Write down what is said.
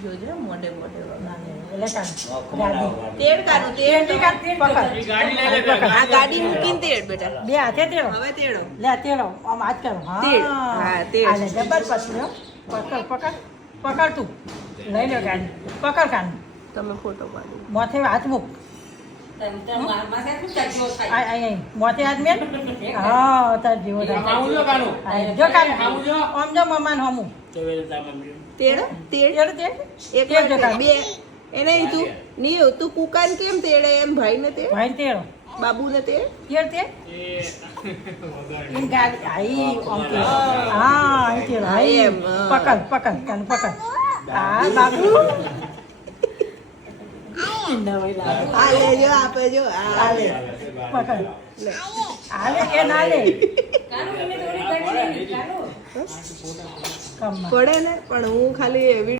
જોજો મોઢે મોઢે એટલે તેડ કાનું તેડ આ ગાડી મૂકીને તેડ બેટા બે હાથે તેડો હવે તેડો લે તેડો આમ હાથ કરો તેડ હા તેડ આલે જબર પકડ્યો પકડ તું લઈ લે ગાડી પકડ કાન તમે ફોટો પાડો મોથે હાથ મૂક આય મોથે હાથ મેલ હા તાર જેવો થાય જો કાન આમ જો મમાન હમું તેડ તેડ એક વાર બે એને તું ની તું કુકાન કેમ તેડે એમ ભાઈને તેડ ભાઈ તેડો બાબુને તેડ તે ઇન ગાડી આઈ આમ તે હા આઈ તેડો આઈ એમ પકડ કાન પકડ આ બાબુ આ લેજો આપે જો આ લે પકડ આલે કે ના લે પડે ને પણ હું ખાલી એવી